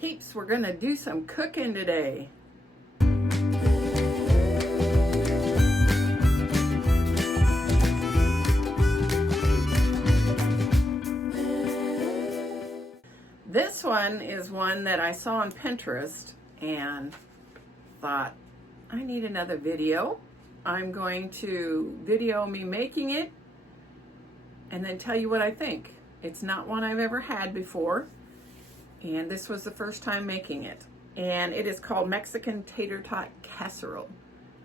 Peeps, we're gonna do some cooking today. This one is one that I saw on Pinterest and thought, I need another video. I'm going to video me making it and then tell you what I think. It's not one I've ever had before, and this was the first time making it. And it is called Mexican Tatortot Casserole.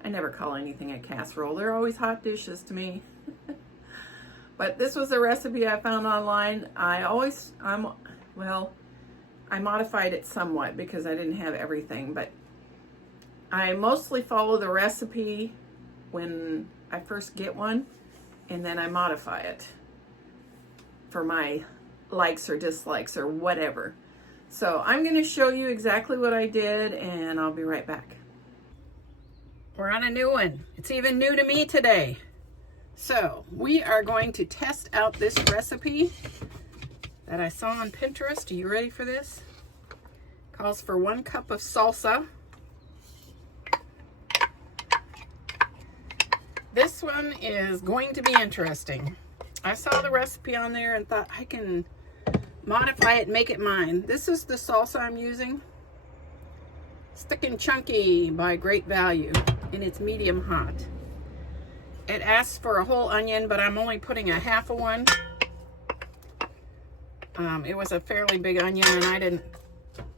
I never call anything a casserole. They're always hot dishes to me. But this was a recipe I found online. I modified it somewhat because I didn't have everything, but I mostly follow the recipe when I first get one, and then I modify it for my likes or dislikes or whatever. So I'm going to show you exactly what I did, and I'll be right back. We're on a new one. It's even new to me today. So we are going to test out this recipe that I saw on Pinterest. Are you ready for this? Calls for 1 cup of salsa. This one is going to be interesting. I saw the recipe on there and thought I can modify it and make it mine. This is the salsa I'm using. Thick and Chunky by Great Value, and it's medium hot. It asks for a whole onion, but I'm only putting a half of one. It was a fairly big onion, and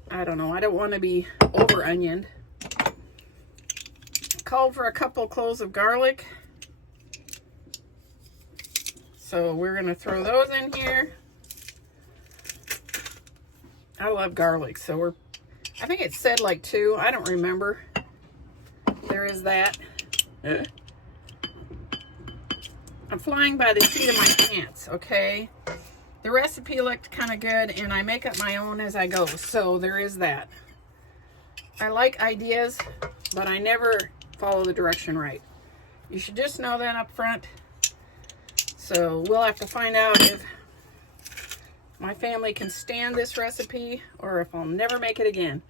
I don't want to be over onioned. Called for a couple cloves of garlic. So we're going to throw those in here. I love garlic, so I think it said like 2. I don't remember. There is that. I'm flying by the seat of my pants, okay? The recipe looked kind of good, and I make up my own as I go, so there is that. I like ideas, but I never follow the direction right. You should just know that up front. So we'll have to find out if my family can stand this recipe or if I'll never make it again.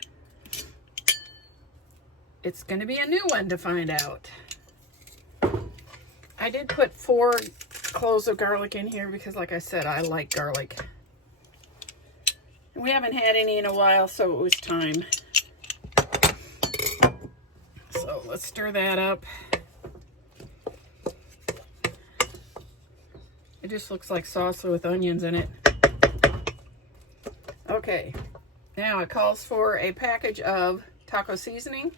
It's going to be a new one to find out. I did put 4 cloves of garlic in here because, like I said, I like garlic. And we haven't had any in a while, so it was time. So let's stir that up. It just looks like salsa with onions in it. Okay, now it calls for a package of taco seasoning.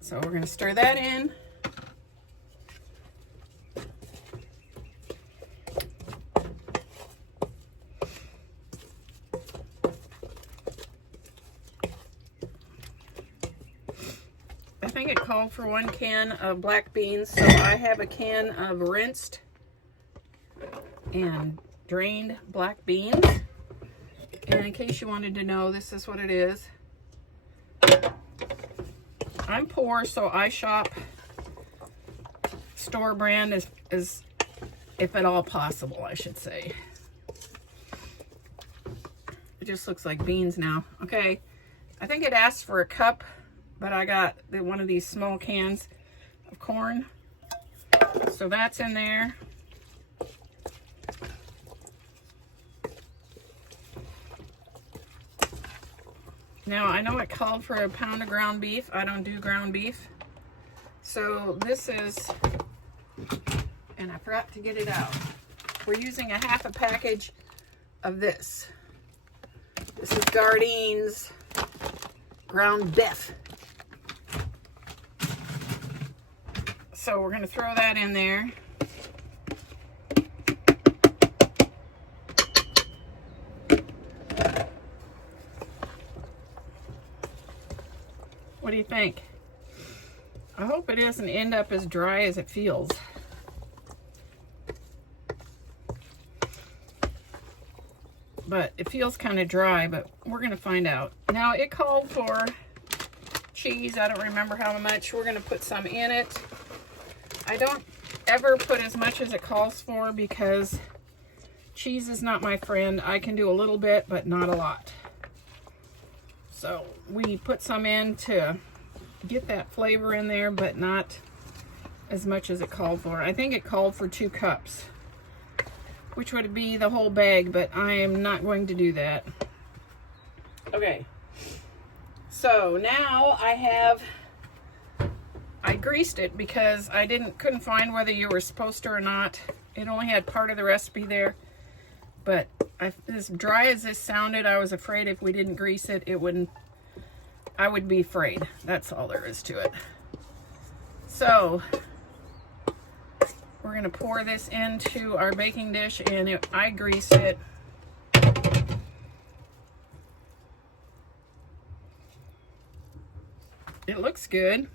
So we're going to stir that in. I think it called for 1 can of black beans, so I have a can of rinsed and drained black beans. And in case you wanted to know, this is what it is. I'm poor, so I shop store brand as if at all possible, I should say. It just looks like beans now. Okay, I think it asked for a cup, but I got one of these small cans of corn. So that's in there. Now, I know it called for a pound of ground beef. I don't do ground beef. So this is, and I forgot to get it out. We're using a half a package of this. This is Gardine's ground beef. So we're going to throw that in there. What do you think? I hope it doesn't end up as dry as it feels. But it feels kind of dry, but we're going to find out. Now, it called for cheese. I don't remember how much. We're going to put some in it. I don't ever put as much as it calls for because cheese is not my friend. I can do a little bit, but not a lot. So we put some in to get that flavor in there, but not as much as it called for. I think it called for 2 cups, which would be the whole bag, but I am not going to do that. Okay, so now I greased it because I couldn't find whether you were supposed to or not. It only had part of the recipe there, but as dry as this sounded, I was afraid if we didn't grease it, I would be afraid. That's all there is to it. So we're gonna pour this into our baking dish, and I greased it. It looks good.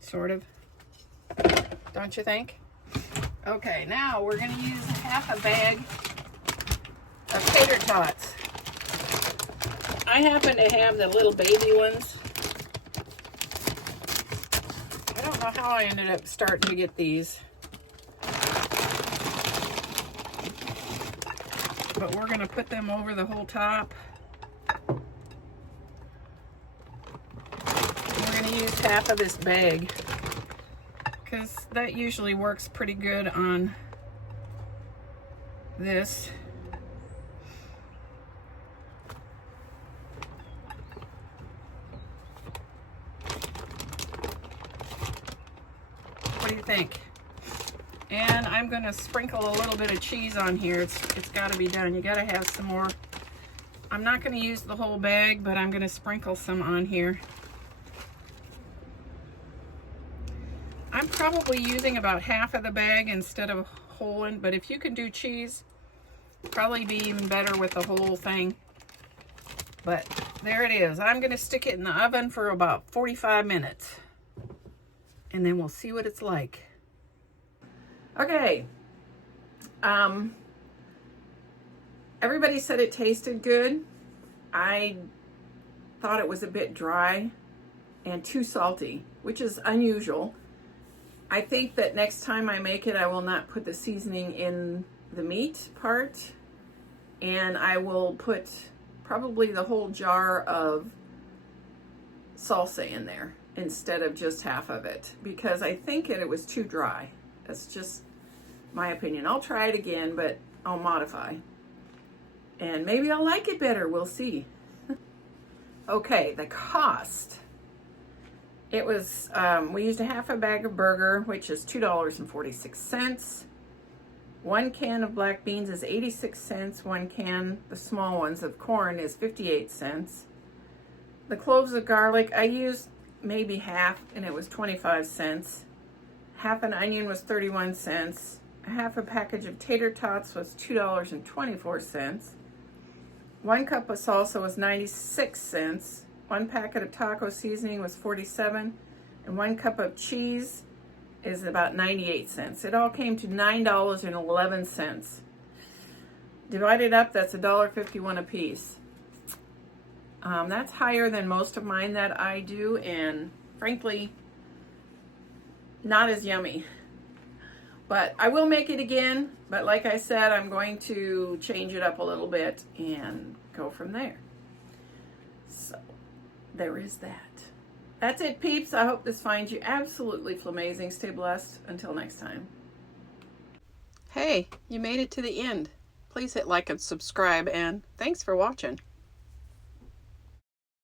Sort of. Don't you think? Okay, now we're gonna use half a bag of tater tots. I happen to have the little baby ones. I don't know how I ended up starting to get these. But we're gonna put them over the whole top. We're gonna use half of this bag, because that usually works pretty good on this. What do you think? And I'm going to sprinkle a little bit of cheese on here. It's got to be done. You got to have some more. I'm not going to use the whole bag, but I'm going to sprinkle some on here. I'm probably using about half of the bag instead of a whole one, but if you can do cheese, probably be even better with the whole thing. But there it is. I'm going to stick it in the oven for about 45 minutes. And then we'll see what it's like. Okay. Everybody said it tasted good. I thought it was a bit dry and too salty, which is unusual. I think that next time I make it, I will not put the seasoning in the meat part, and I will put probably the whole jar of salsa in there instead of just half of it, because I think it was too dry. That's just my opinion. I'll try it again, but I'll modify. And maybe I'll like it better. We'll see. Okay, the cost. It was, we used a half a bag of burger, which is $2.46. 1 can of black beans is 86 cents. 1 can, the small ones, of corn is 58 cents. The cloves of garlic, I used maybe half, and it was 25 cents. Half an onion was 31 cents. Half a package of tater tots was $2.24. 1 cup of salsa was 96 cents. 1 packet of taco seasoning was 47, and 1 cup of cheese is about 98 cents. It all came to $9.11. Divided up, that's $1.51 a piece. That's higher than most of mine that I do, and frankly, not as yummy. But I will make it again, but like I said, I'm going to change it up a little bit and go from there. So there is that. That's it, peeps. I hope this finds you absolutely flamazing. Stay blessed. Until next time. Hey, you made it to the end. Please hit like and subscribe, and thanks for watching.